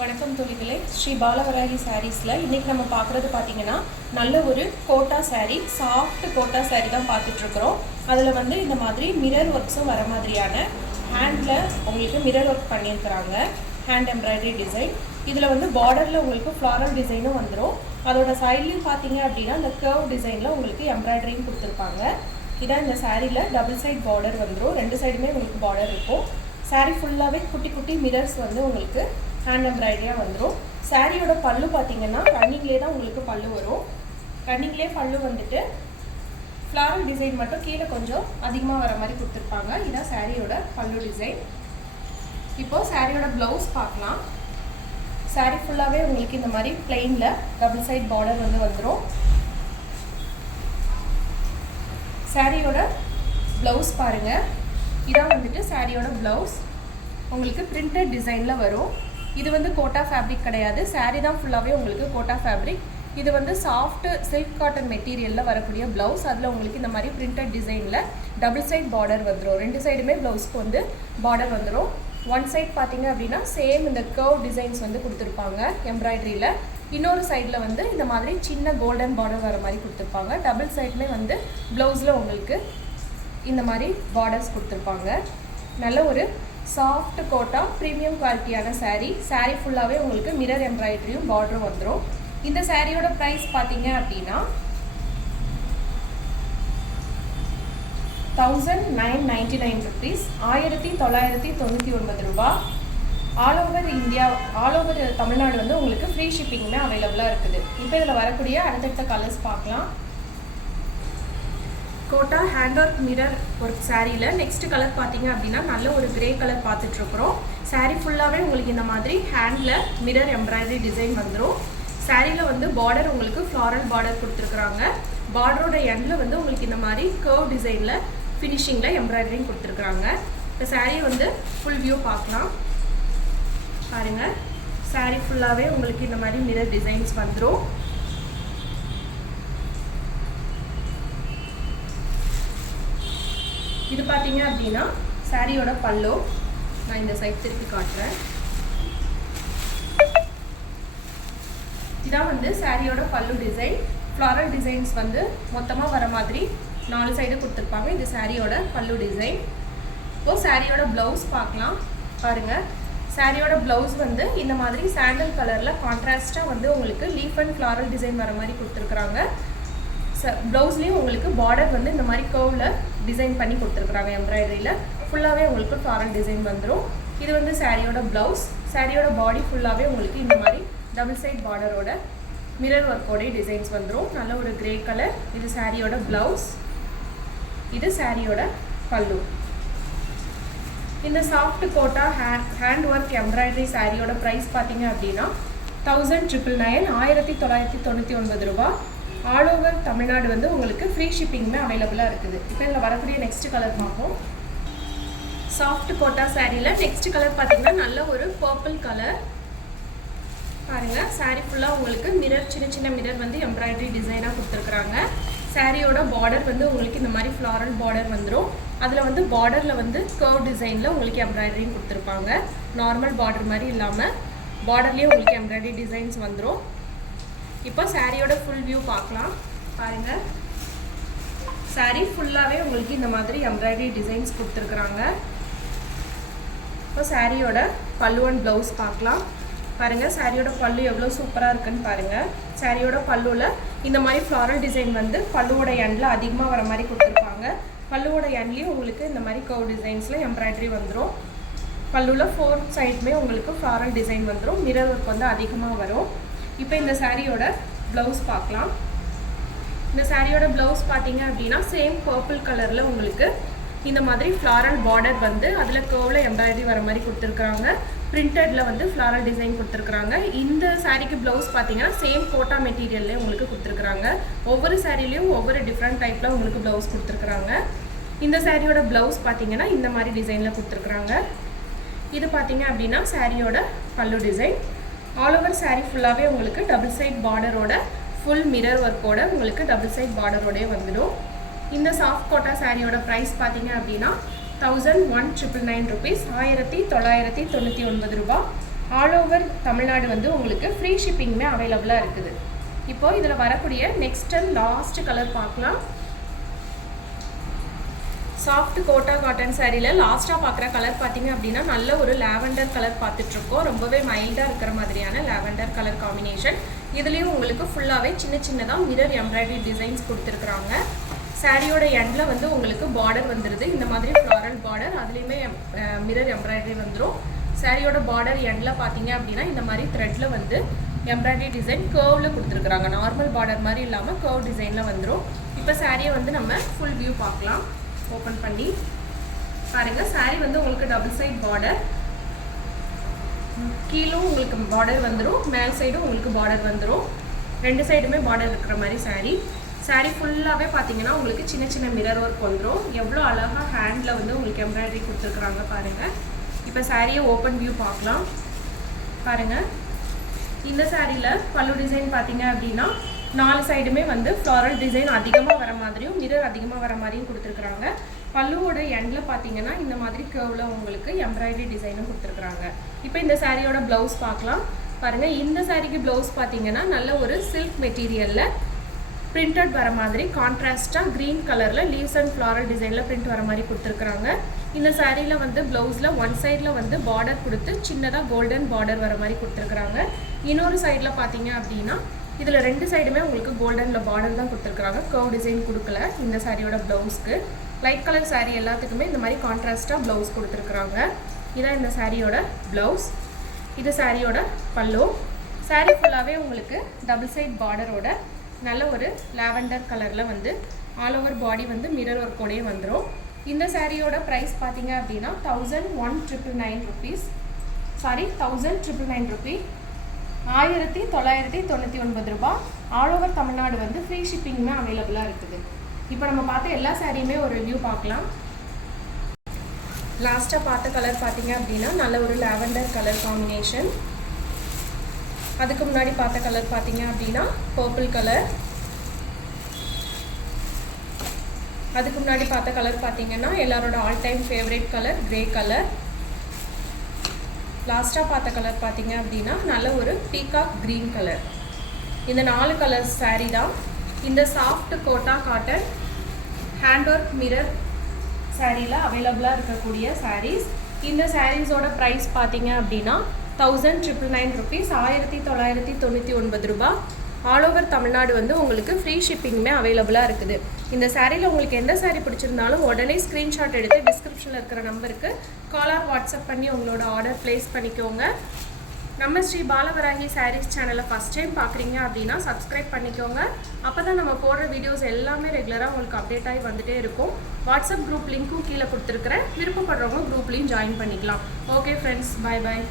வணக்கம் தோழிகளே, ஸ்ரீ பாலவராகி சாரீஸில் இன்றைக்கி நம்ம பார்க்குறது பார்த்திங்கன்னா நல்ல ஒரு கோட்டா சாரீ, சாஃப்ட் கோட்டா சாரீ தான் பார்த்துட்ருக்குறோம். அதில் வந்து இந்த மாதிரி மிரர் ஒர்க்ஸும் வர மாதிரியான ஹேண்டில் உங்களுக்கு மிரர் ஒர்க் பண்ணியிருக்கிறாங்க. Hand embroidery design. இதில் வந்து பார்டரில் உங்களுக்கு ஃப்ளாரல் டிசைனும் வந்துடும். அதோட சைட்லேயும் பார்த்தீங்க அப்படின்னா இந்த கர்வ் டிசைனில் உங்களுக்கு எம்ப்ராய்டரியும் கொடுத்துருப்பாங்க. இதான் இந்த சாரியில் டபுள் சைட் பார்டர் வந்துடும். ரெண்டு சைடுமே உங்களுக்கு பார்டர் இருக்கும். சாரீ ஃபுல்லாகவே குட்டி குட்டி மிரர்ஸ் வந்து உங்களுக்கு ஹேண்ட் எம்ப்ராய்டரியாக வந்துடும். சாரியோட பல்லு பார்த்தீங்கன்னா ரன்னிங்லேயே தான் உங்களுக்கு பல்லு வரும். ரன்னிங்லேயே பல்லு வந்துட்டு ஃப்ளாரல் டிசைன் மட்டும் கீழே கொஞ்சம் அதிகமாக வர மாதிரி கொடுத்துருப்பாங்க. இதான் சாரியோட பல்லு டிசைன். இப்போது சாரியோட ப்ளவுஸ் பார்க்கலாம். சாரி ஃபுல்லாகவே உங்களுக்கு இந்த மாதிரி பிளெயினில் டபுள் சைட் பார்டர் வந்து வந்துடும். சாரியோட ப்ளவுஸ் பாருங்கள். இதான் வந்துட்டு சாரியோட ப்ளவுஸ். உங்களுக்கு பிரிண்டட் டிசைனில் வரும். இது வந்து கோட்டா ஃபேப்ரிக் கிடையாது, சாரீ தான் ஃபுல்லாகவே உங்களுக்கு கோட்டா ஃபேப்ரிக். இது வந்து சாஃப்ட் சில்க் காட்டன் மெட்டீரியலில் வரக்கூடிய ப்ளவுஸ். அதில் உங்களுக்கு இந்த மாதிரி பிரிண்டட் டிசைனில் டபுள் சைட் பார்டர் வந்துடும். ரெண்டு சைடுமே ப்ளவுஸ்க்கு வந்து பார்டர் வந்துடும். ஒன் சைட் பார்த்தீங்க அப்படின்னா சேம் இந்த கர்வ் டிசைன்ஸ் வந்து கொடுத்துருப்பாங்க எம்ப்ராய்டரியில். இன்னொரு சைடில் வந்து இந்த மாதிரி சின்ன கோல்டன் பார்டர் வர மாதிரி கொடுத்துருப்பாங்க. டபுள் சைடுமே வந்து ப்ளவுஸில் உங்களுக்கு இந்த மாதிரி பார்டர்ஸ் கொடுத்துருப்பாங்க. நல்ல ஒரு சாஃப்ட் கோட்டா ப்ரீமியம் குவாலிட்டியான சாரீ. சாரீ ஃபுல்லாகவே உங்களுக்கு மிரர் எம்ப்ராய்டரியும் பார்டரும் வந்துடும். இந்த சாரியோட ப்ரைஸ் பார்த்தீங்க அப்படின்னா 1999 rupees, 1999 ரூபாய். All over India, all over Tamil Nadu வந்து உங்களுக்கு ஃப்ரீ ஷிப்பிங்குமே அவைலபிளாக இருக்குது. இப்போ இதில் வரக்கூடிய அடுத்தடுத்த கலர்ஸ் பார்க்கலாம். Kota hand work mirror work சாரியில் நெக்ஸ்ட் கலர் பார்த்தீங்க அப்படின்னா நல்ல ஒரு கிரே கலர் பார்த்துட்ருக்குறோம். சாரீ ஃபுல்லாகவே உங்களுக்கு இந்த மாதிரி ஹேண்டில் மிரர் எம்ப்ராய்டரி டிசைன் வந்துடும். சாரியில் வந்து பார்டர் உங்களுக்கு ஃப்ளாரல் பார்டர் கொடுத்துருக்குறாங்க. பார்டரோட எண்டில் வந்து உங்களுக்கு இந்த மாதிரி கர்வ் டிசைனில் ஃபினிஷிங்கில் எம்ப்ராய்டரிங் கொடுத்துருக்குறாங்க. இப்போ சாரியை வந்து ஃபுல் வியூ பார்க்கலாம் பாருங்கள். சாரீ ஃபுல்லாகவே உங்களுக்கு இந்த மாதிரி மிரர் டிசைன்ஸ் வந்துடும். இது பார்த்தீங்க அப்படின்னா சாரியோட பல்லு. நான் இந்த சைட் திருப்பி காட்டுறேன். இதான் வந்து சாரியோட பல்லு டிசைன். ஃப்ளாரல் டிசைன்ஸ் வந்து மொத்தமாக வர மாதிரி 4 சைடு கொடுத்துருப்பாங்க. இது சாரியோட பல்லு டிசைன். இப்போது சாரியோட ப்ளவுஸ் பார்க்கலாம் பாருங்கள். சாரியோட ப்ளவுஸ் வந்து இந்த மாதிரி சாண்டல் கலரில் கான்ட்ராஸ்ட்டாக வந்து உங்களுக்கு லீஃப் அண்ட் ஃப்ளாரல் டிசைன் வர மாதிரி கொடுத்துருக்குறாங்க. ப்ளவுஸ்லேயும் உங்களுக்கு பார்டர் வந்து இந்த மாதிரி கர்வில் டிசைன் பண்ணி கொடுத்துருக்குறாங்க. எம்ப்ராய்டரியில் ஃபுல்லாகவே உங்களுக்கு ஃப்ளாரல் டிசைன் வந்துடும். இது வந்து சாரியோட ப்ளவுஸ். சாரியோட பாடி ஃபுல்லாகவே உங்களுக்கு இந்த மாதிரி டபுள் சைட் பார்டரோட மிரர் ஒர்க்கோடைய டிசைன்ஸ் வந்துடும். நல்ல ஒரு கிரே கலர். இது சாரியோட ப்ளவுஸ். இது சாரியோட பல்லு. இந்த soft Kota hand work embroidery சாரியோட ப்ரைஸ் பார்த்தீங்க அப்படின்னா 1999, 1999 ரூபாய். ஆல் ஓவர் தமிழ்நாடு வந்து உங்களுக்கு ஃப்ரீ ஷிப்பிங்குமே அவைலபிளாக இருக்குது. இப்போ இதில் வரக்கூடிய நெக்ஸ்ட் கலர் பார்ப்போம். சாஃப்ட் கோட்டா சாரியில் நெக்ஸ்ட் கலர் பார்த்தீங்கன்னா நல்ல ஒரு பர்பிள் கலர் பாருங்கள். சாரீ ஃபுல்லாக உங்களுக்கு மிரர், சின்ன சின்ன மிரர் வந்து எம்ப்ராய்டரி டிசைனாக கொடுத்துருக்குறாங்க. சாரியோட பார்டர் வந்து உங்களுக்கு இந்த மாதிரி ஃப்ளாரல் பார்டர் வந்துடும். அதில் வந்து பார்டரில் வந்து கர்வ் டிசைனில் உங்களுக்கு எம்ப்ராய்டரியும் கொடுத்துருப்பாங்க. நார்மல் பார்டர் மாதிரி இல்லாமல் பார்டர்லேயே உங்களுக்கு எம்ப்ராய்டரி டிசைன்ஸ் வந்துடும். இப்போ சாரியோட ஃபுல் வியூ பார்க்கலாம் பாருங்கள். சாரீ ஃபுல்லாகவே உங்களுக்கு இந்த மாதிரி எம்ப்ராய்டரி டிசைன்ஸ் கொடுத்துருக்குறாங்க. இப்போ சாரியோட பல்லு அண்ட் ப்ளவுஸ் பார்க்கலாம் பாருங்கள். சாரியோட பல்லு எவ்வளோ சூப்பராக இருக்குன்னு பாருங்கள். சாரியோட பல்லுவில் இந்த மாதிரி ஃப்ளாரல் டிசைன் வந்து பல்லுவோட எண்டில் அதிகமாக வர மாதிரி கொடுத்துருப்பாங்க. பல்லுவோட எண்ட்லேயும் உங்களுக்கு இந்த மாதிரி கர்வ் டிசைன்ஸில் எம்ப்ராய்டரி வந்துடும். பல்லுவில் 4 சைடுமே உங்களுக்கு ஃப்ளாரல் டிசைன் வந்துடும். மிரர் ஒர்க் வந்து அதிகமாக வரும். இப்போ இந்த சாரியோட ப்ளவுஸ் பார்க்கலாம். இந்த சாரியோட ப்ளவுஸ் பார்த்தீங்க அப்படின்னா சேம் பர்பிள் கலரில் உங்களுக்கு இந்த மாதிரி ஃப்ளாரல் பார்டர் வந்து அதில் கர்வில் எம்ப்ராய்டரி வர மாதிரி கொடுத்துருக்குறாங்க. பிரிண்டடில் வந்து ஃப்ளாரல் டிசைன் கொடுத்துருக்குறாங்க. இந்த சாரிக்கு ப்ளவுஸ் பார்த்தீங்கன்னா சேம் கோட்டா மெட்டீரியல்லே உங்களுக்கு கொடுத்துருக்குறாங்க. ஒவ்வொரு சாரிலையும் ஒவ்வொரு டிஃப்ரெண்ட் டைப்பில் உங்களுக்கு ப்ளவுஸ் கொடுத்துருக்குறாங்க. இந்த சாரியோட ப்ளவுஸ் பார்த்தீங்கன்னா இந்த மாதிரி டிசைனில் கொடுத்துருக்குறாங்க. இது பார்த்தீங்க அப்படின்னா சாரியோட பல்லு டிசைன். ஆல் ஓவர் சாரீ ஃபுல்லாகவே உங்களுக்கு டபுள் சைட் பார்டரோட ஃபுல் மிரர் ஒர்க்கோட உங்களுக்கு டபுள் சைட் பார்டரோடய வந்துடும். இந்த சாஃப்ட் கோட்டா சாரியோட ப்ரைஸ் பார்த்தீங்க அப்படின்னா 1999 rupees, 1999 ரூபாய். ஆல் ஓவர் தமிழ்நாடு வந்து உங்களுக்கு ஃப்ரீ ஷிப்பிங்குமே அவைலபிளாக இருக்குது. இப்போது இதில் வரக்கூடிய நெக்ஸ்ட் அண்ட் லாஸ்ட் கலர் பார்க்கலாம். சாஃப்ட் கோட்டா காட்டன் சாரியில் லாஸ்ட்டாக பார்க்குற கலர் பார்த்தீங்க அப்படின்னா நல்ல ஒரு லாவெண்டர் கலர் பார்த்துட்ருக்கோம். ரொம்பவே மைல்டாக இருக்கிற மாதிரியான லாவெண்டர் கலர் காம்பினேஷன். இதுலேயும் உங்களுக்கு ஃபுல்லாகவே சின்ன சின்னதாக மிரர் எம்ப்ராய்டரி டிசைன்ஸ் கொடுத்துருக்குறாங்க. சாரியோட எண்டில் வந்து உங்களுக்கு பார்டர் வந்துடுது. இந்த மாதிரி ஃப்ளாரல் பார்டர், அதுலேயுமே மிரர் எம்ப்ராய்டரி வந்துடும். சாரியோட பார்டர் எண்டில் பார்த்தீங்க அப்படின்னா இந்த மாதிரி த்ரெட்டில் வந்து எம்ப்ராய்டரி டிசைன் கர்வில் கொடுத்துருக்குறாங்க. நார்மல் பார்டர் மாதிரி இல்லாமல் கர்வ் டிசைனில் வந்துடும். இப்போ சாரியை வந்து நம்ம ஃபுல் வியூ பார்க்கலாம். ஓப்பன் பண்ணி பாருங்கள். சாரி வந்து உங்களுக்கு டபுள் சைட் பார்டர், கீழும் உங்களுக்கு பார்டர் வந்துடும், மேல் சைடும் உங்களுக்கு பார்டர் வந்துடும். ரெண்டு சைடுமே பார்டர் இருக்கிற மாதிரி சாரி. சாரி ஃபுல்லாகவே பார்த்தீங்கன்னா உங்களுக்கு சின்ன சின்ன மிரர் ஒர்க் வந்துடும். எவ்வளோ அழகாக ஹேண்டில் வந்து உங்களுக்கு எம்ப்ராய்டரி கொடுத்துருக்குறாங்க பாருங்கள். இப்போ சாரியை ஓப்பன் வியூ பார்க்கலாம். பாருங்கள், இந்த சாரியில் பல்லு டிசைன் பார்த்தீங்க அப்படின்னா 4 சைடுமே வந்து ஃப்ளாரல் டிசைன் அதிகமாக வர மாதிரியும் மிரர் அதிகமாக வர மாதிரியும் கொடுத்துருக்குறாங்க. பல்லுவோட எண்டில் பார்த்தீங்கன்னா இந்த மாதிரி கர்வில் உங்களுக்கு எம்ப்ராய்டரி டிசைனும் கொடுத்துருக்குறாங்க. இப்போ இந்த சாரியோட ப்ளவுஸ் பார்க்கலாம். பாருங்கள், இந்த சாரிக்கு ப்ளவுஸ் பார்த்தீங்கன்னா நல்ல ஒரு சில்க் மெட்டீரியலில் பிரிண்டட் வர மாதிரி கான்ட்ராஸ்டாக க்ரீன் கலரில் லீவ்ஸ் அண்ட் ஃப்ளாரல் டிசைனில் பிரிண்ட் வர மாதிரி கொடுத்துருக்குறாங்க. இந்த சாரியில் வந்து ப்ளவுஸில் ஒன் சைடில் வந்து பார்டர் கொடுத்து சின்னதாக கோல்டன் பார்டர் வர மாதிரி கொடுத்துருக்குறாங்க. இன்னொரு சைடில் பார்த்தீங்க அப்படின்னா இதில் ரெண்டு சைடுமே உங்களுக்கு கோல்டனில் பார்டர் தான் கொடுத்துருக்குறாங்க. கர்வ் டிசைன் கொடுக்கல இந்த சாரியோட ப்ளவுஸ்க்கு. லைட் கலர் சாரீ எல்லாத்துக்குமே இந்த மாதிரி கான்ட்ராஸ்டாக ப்ளவுஸ் கொடுத்துருக்குறாங்க. இதான் இந்த சாரியோட ப்ளவுஸ். இது சாரியோட பல்லு. சாரீ ஃபுல்லாகவே உங்களுக்கு டபுள் சைட் பார்டரோட நல்ல ஒரு லாவெண்டர் கலரில் வந்து ஆல் ஓவர் பாடி வந்து மிரர் ஒர்க்கோடையே வந்துடும். இந்த சாரியோட ப்ரைஸ் பார்த்தீங்க அப்படின்னா 1199 rupees. 1999 rupees, 1999 ரூபாய். ஆல் ஓவர் தமிழ்நாடு வந்து ஃப்ரீ ஷிப்பிங்குமே அவைலபிளாக இருக்குது. இப்போ நம்ம பார்த்த எல்லா சாரியுமே ஒரு ரிவ்யூ பார்க்கலாம். லாஸ்ட்டாக பார்த்த கலர் பார்த்தீங்க அப்படின்னா நல்ல ஒரு லாவெண்டர் கலர் காம்பினேஷன். அதுக்கு முன்னாடி பார்த்த கலர் பார்த்தீங்க அப்படின்னா பர்பிள் கலர். அதுக்கு முன்னாடி பார்த்த கலர் பார்த்தீங்கன்னா எல்லாரோட all time favourite colour grey colour. லாஸ்ட்டாக பார்த்த கலர் பார்த்தீங்க அப்படின்னா நல்ல ஒரு பீகாக் க்ரீன் கலர். இந்த 4 கலர்ஸ் சாரீ தான் இந்த soft Kota cotton hand work mirror சாரியில் அவைலபிளாக இருக்கக்கூடிய சாரீஸ். இந்த சாரீஸோட ப்ரைஸ் பார்த்தீங்க அப்படின்னா 1999 rupees, 1999 ரூபாய். ஆல் ஓவர் தமிழ்நாடு வந்து உங்களுக்கு ஃப்ரீ ஷிப்பிங்குமே அவைலபிளாக இருக்குது. இந்த சாரியில் உங்களுக்கு எந்த சாரீ பிடிச்சிருந்தாலும் உடனே ஸ்க்ரீன்ஷாட் எடுத்து டிஸ்கிரிப்ஷனில் இருக்கிற நம்பருக்கு கால் ஆர் வாட்ஸ்அப் பண்ணி உங்களோட ஆர்டர் ப்ளேஸ் பண்ணிக்கோங்க. நம்ம ஸ்ரீ பாலவராகி சாரீஸ் சேனலை ஃபஸ்ட் டைம் பார்க்குறீங்க அப்படின்னா சப்ஸ்கிரைப் பண்ணிக்கோங்க. அப்போ தான் நம்ம போடுற வீடியோஸ் எல்லாமே ரெகுலராக உங்களுக்கு அப்டேட் ஆகி வந்துகிட்டே இருக்கும். வாட்ஸ்அப் குரூப் லிங்க்கும் கீழே கொடுத்துருக்குறேன். விருப்பப்படுறவங்க குரூப்லேயும் ஜாயின் பண்ணிக்கலாம். Okay friends, bye bye.